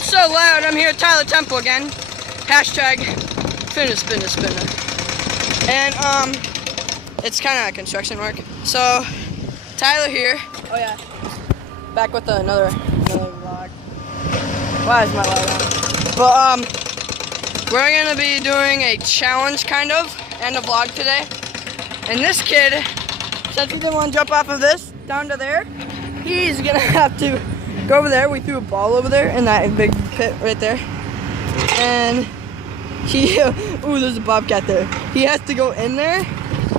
It's so loud. I'm here at Tyler Temple again. Hashtag spinner. And it's kind of construction work. So Tyler here. Oh yeah. Back with another vlog. Why is my light on? But we're gonna be doing a challenge kind of and a vlog today. And this kid, since he didn't want to jump off of this down to there, he's gonna have to go over there. We threw a ball over there in that big pit right there. And he, ooh, there's a bobcat there. He has to go in there,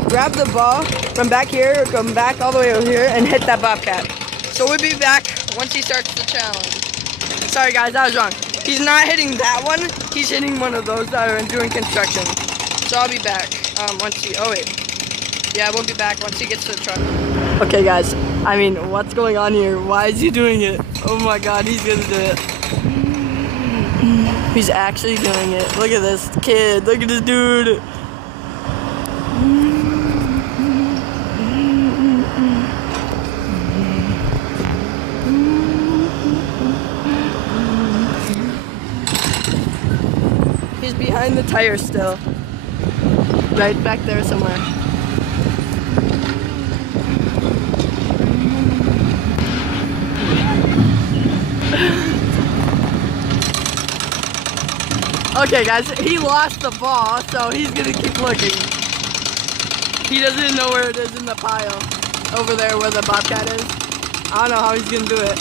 grab the ball from back here, come back all the way over here, and hit that bobcat. So we'll be back once he starts the challenge. Sorry guys, I was wrong. He's not hitting that one. He's hitting one of those that are doing construction. So I'll be back once he, oh wait. Yeah, we'll be back once he gets to the truck. Okay guys, I mean, what's going on here? Why is he doing it? Oh my god, he's gonna do it. He's actually doing it. Look at this kid. Look at this dude. He's behind the tire still. Right back there somewhere. Okay guys, he lost the ball, so he's gonna keep looking. He doesn't know where it is in the pile. Over there where the bobcat is. I don't know how he's gonna do it.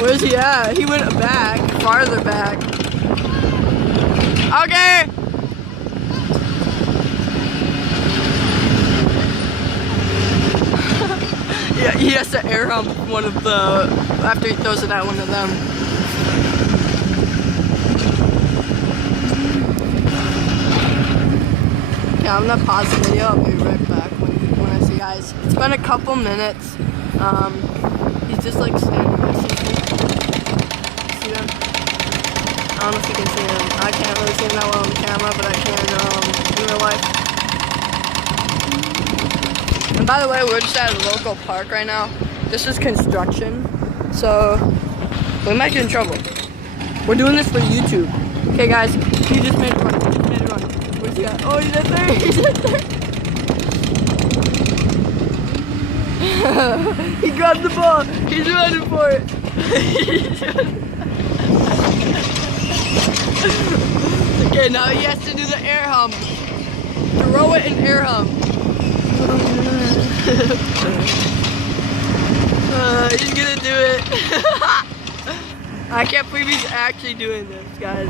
Where's he at? He went back, farther back. Okay! Yeah, he has to air hump one of the, after he throws it at one of them. Yeah, I'm gonna pause the video. I'll be right back when I see you guys. It's been a couple minutes. He's just like standing there. See him? I don't know if you can see him. I can't really see him that well on the camera, but I can in real life. And by the way, we're just at a local park right now. This is construction, so we might get in trouble. We're doing this for YouTube. Okay guys, he just made a run. Where's he at? Oh, he's right there, he's right there. He grabbed the ball. He's running for it. Okay, now he has to do the air hump. Throw it and air hump. He's gonna do it. I can't believe he's actually doing this, guys.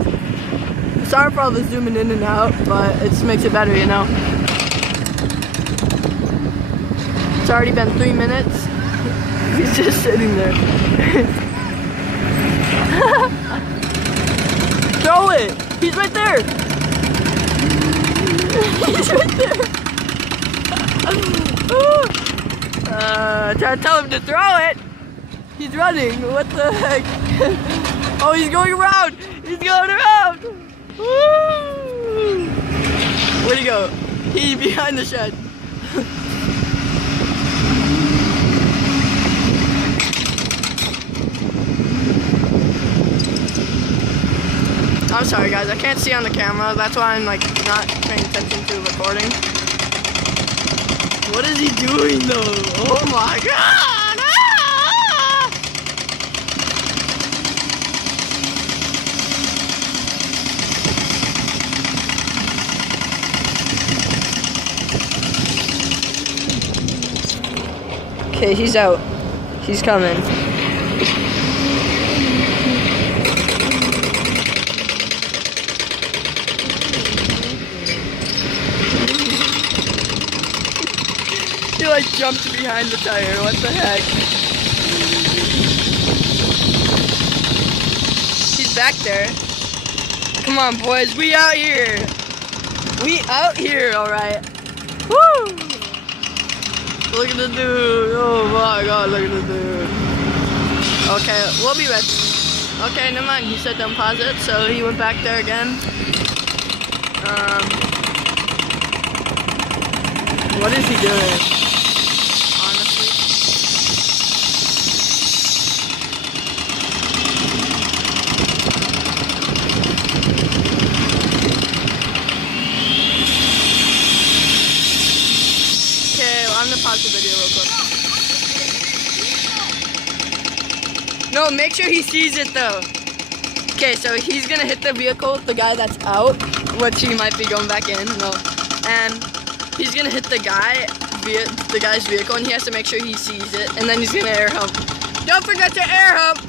Sorry for all the zooming in and out, but it just makes it better, you know. It's already been 3 minutes. He's just sitting there. Throw it! He's right there! He's right there! Try to tell him to throw it. He's running. What the heck? Oh, he's going around. He's going around. Woo! Where'd he go? He's behind the shed. I'm sorry guys, I can't see on the camera. That's why I'm like not paying attention to recording. What is he doing though? Oh my god! Ah! Okay, he's out. He's coming. He like jumped behind the tire, what the heck? He's back there. Come on boys, we out here. We out here, alright. Woo! Look at the dude. Oh my god, look at the dude. Okay, we'll be ready. Okay, never mind. He said don't pause it, so he went back there again. What is he doing? Honestly. No, make sure he sees it though. Okay, so he's gonna hit the vehicle, the guy that's out, which he might be going back in, no. And he's gonna hit the guy's vehicle, and he has to make sure he sees it, and then he's gonna air hump. Don't forget to air hump!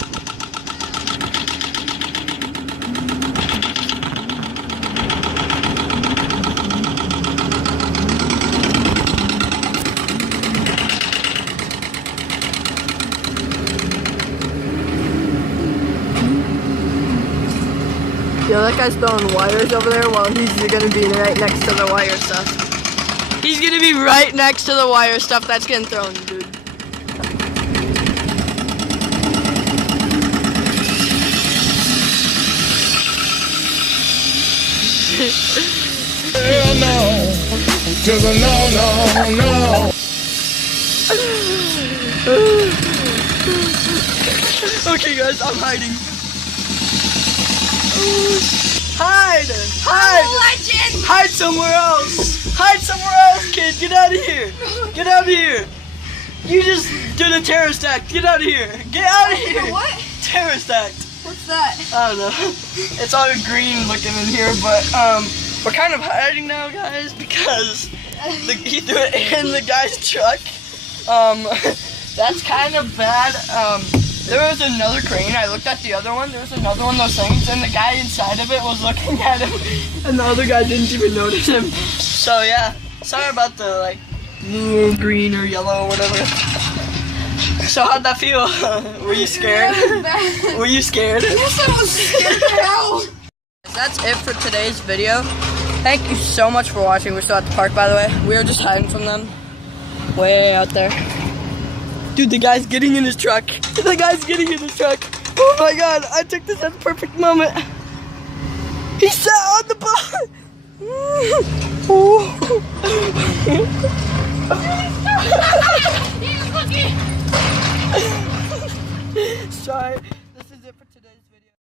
Yo, that guy's throwing wires over there while he's gonna be right next to the wire stuff. He's gonna be right next to the wire stuff that's getting thrown, dude. Hell no, to the no. Okay guys, I'm hiding. Hide! Legend! Hide somewhere else! Hide somewhere else, kid! Get out of here! Get out of here! You just did a terrorist act! Get out of here! Get out of here! What? Terrorist act! What's that? I don't know. It's all green looking in here, but we're kind of hiding now, guys, because he threw it in the guy's truck. That's kind of bad. There was another crane. I looked at the other one. There was another one of those things, and the guy inside of it was looking at him, and the other guy didn't even notice him. So yeah, sorry about the like blue, green, or yellow, or whatever. So how'd that feel? Were you scared? Were you scared? Yes, I was scared to hell. That's it for today's video. Thank you so much for watching. We're still at the park, by the way. We were just hiding from them. Way out there. Dude, the guy's getting in his truck. The guy's getting in his truck. Oh my god, I took this at the perfect moment. He sat on the bus.